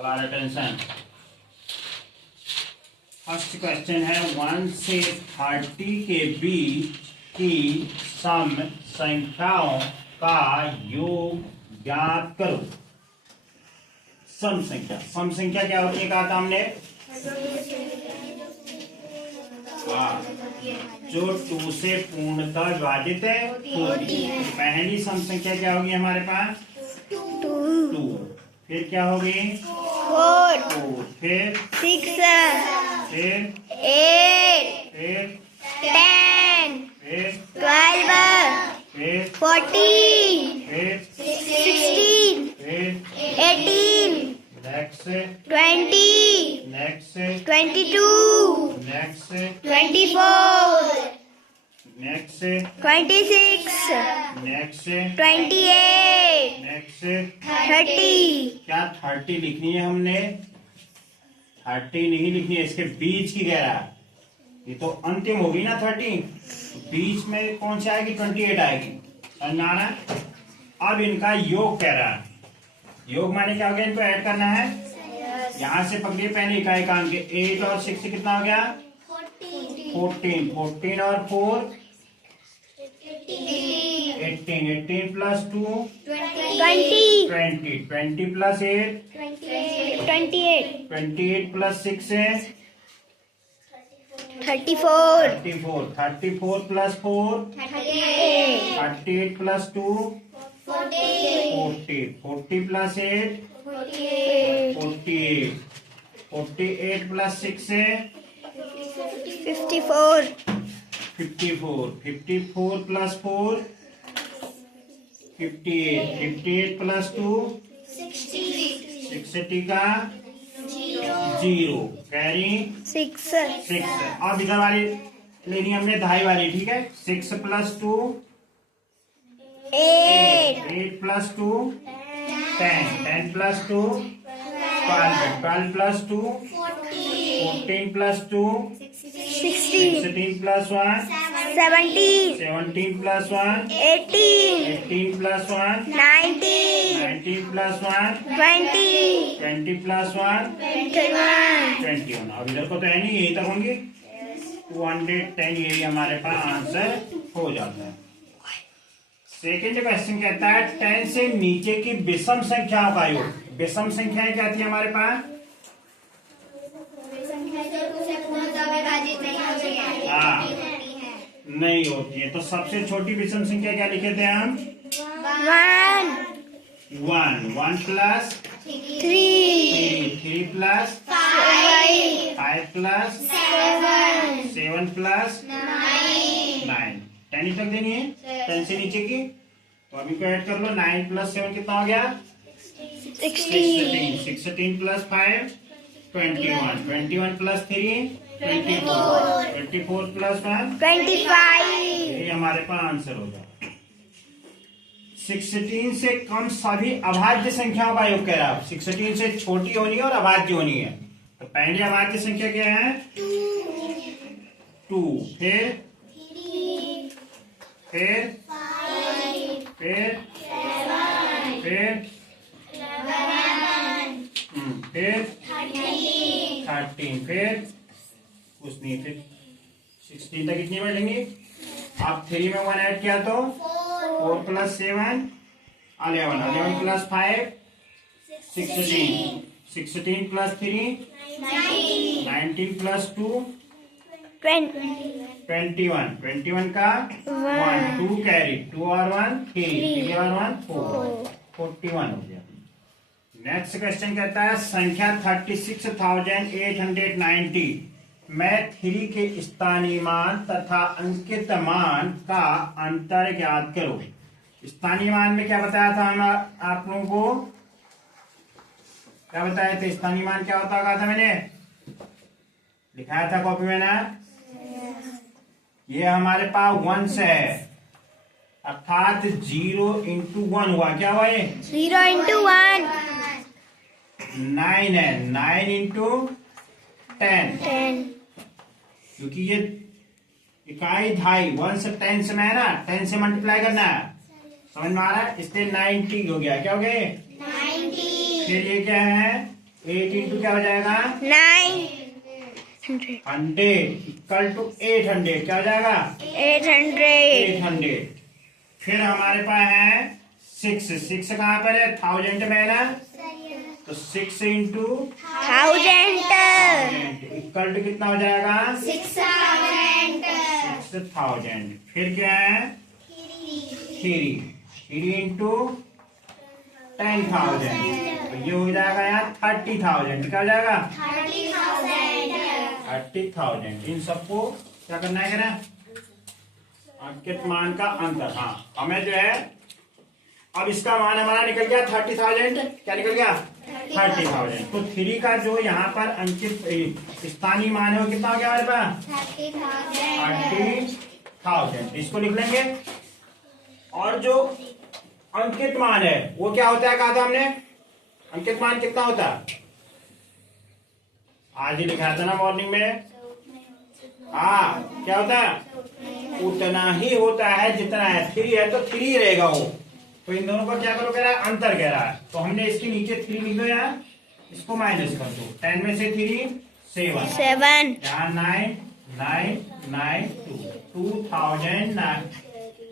अब आ रहा tension. First question है 1 से 30 के बीच की सम संख्याओं का योग ज्ञात करो। सम संख्या क्या होती है कहा था हमने? जो 2 से पूर्णतः विभाजित होती है। पहली सम संख्या क्या होगी हमारे पास? 2। फिर क्या होगी? 4। फिर 6। फिर 8। फिर 10, फिर 12, फिर 14, फिर 16, फिर 18, next 20, next 22, next 24, next 26, next 28, next 30, क्या 30 लिखनी है हमने? 30 नहीं लिखनी है, इसके बीच की कह रहा है। ये तो अंतिम होगी ना 30, बीच में कौन सी आएगी? 28 आएगी। समझना? अब इनका योग कह रहा है। योग माने क्या हो गया? इनको ऐड करना है। यहां से पकड़िए पहले इकाई काम के 8 और 6 से कितना हो गया? 14 और 4 18 18 प्लस 2 20, 20 प्लस 8 28, 28 प्लस 6 है 34, 34 प्लस 4 38, 38 प्लस 2 40 प्लस 8 48 प्लस 6 है 54, 54 प्लस 4 58 प्लस 2 60 का 0 कैरी 6, 6। अब इधर वाली लेनी हमने धाई वाली, ठीक है। 6 plus 2 8, 8 plus 2 10 plus 2 12 plus 2 14 plus 2 16, 16 plus 1 17, 17 plus 1 18, 18 plus 1 19, 19 plus 1 20, 20 plus 1 21, 21। अब इधर को तो है नहीं, यही तक होंगी 210। यही हमारे पास आंसर हो जाता है। सेकेंड क्वेश्चन कहता है 10 से नीचे की विषम संख्याओं का योग। विषम संख्याएं क्या थी हमारे पास? हाँ, नहीं होती है। तो सबसे छोटी विषम संख्या क्या लिखे थे हम? 1 प्लस 3 प्लस 5 प्लस 7 प्लस 9 10 तक देनी है। 10 से नीचे की तो अभी को ऐड कर लो। 9 प्लस 7 कितना हो गया? 16 प्लस 5 21 21 प्लस 3 24 प्लस 1 25, ये हमारे पास आंसर हो जाए। 16 से कम सभी अभाज्य संख्याओं का योग कह रहा है। 16 से छोटी होनी है और अभाज्य होनी है। तो पहली अभाज्य संख्या क्या है? 2 फिर 5 फिर 13 फिर कुछ नहीं, फिर 16 तक कितनी बैठेंगी? आप 3 में 1 ऐड किया तो 4 प्लस 7 11 प्लस 5 16 प्लस 3 19 प्लस 2 21 का 1 2 कैरी 2 और 1 3 और 1 4 41 हो गया। नेक्स्ट क्वेश्चन कहता है संख्या 36,890 में 3 के स्थानीय मान तथा अंकित मान का अंतर ज्ञात करो। स्थानीय मान में क्या बताया था हम आप लोगों को? क्या बताया था? स्थानीय मान क्या होता कहा था मैंने? लिखाया था कॉपी में ना? ये हमारे पास 1 से है, अर्थात 0 इंटू 1 हुआ। क्या हुआ ये? 0 into 1, 9 है। 9 इंटू 10, 10, क्योंकि ये इकाई ढाई 1 से 10 से में है ना, 10 से मल्टीप्लाई करना है। समझ में आ रहा है? इसलिए 90 हो गया। क्या हो गए? 90, फिर ये क्या है? 8 इंटू क्या हो जाएगा 900 100 इक्वल टू 800 क्या हो जाएगा 800 800। फिर हमारे पास है 6 कहाँ पर है 1000 में है ना, तो 6 इंटू 1000 इक्वल टू कितना हो जाएगा 6000 6000। फिर क्या है 3 इंटू 10,000, तो ये हो जाएगा यार 30,000। क्या हो जाएगा 30,000। इन सबको क्या करना है अंकित मान का अंतर। हाँ हमें जो है अब इसका मान हमारा निकल गया 30,000। क्या निकल गया 30,000। तो 3 का जो यहाँ पर अंकित स्थानीय मान है वो कितना हो गया हमारे पास 30,000। इसको लिख लेंगे। और जो अंकित मान है वो क्या होता है कहा था हमने, अंकित मान कितना होता है आज ही लिखा था ना मॉर्निंग में। हाँ क्या होता है उतना ही होता है जितना है। 3 है तो 3 रहेगा वो। तो इन दोनों का क्या करो कह रहा है अंतर कह रहा है। तो हमने इसके नीचे 3 लिख दो यार, इसको माइनस कर दो। 10 में से 3 7 यहाँ 9 9 9 2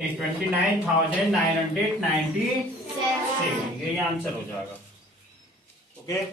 29,997। ये आंसर हो जाएगा। ओके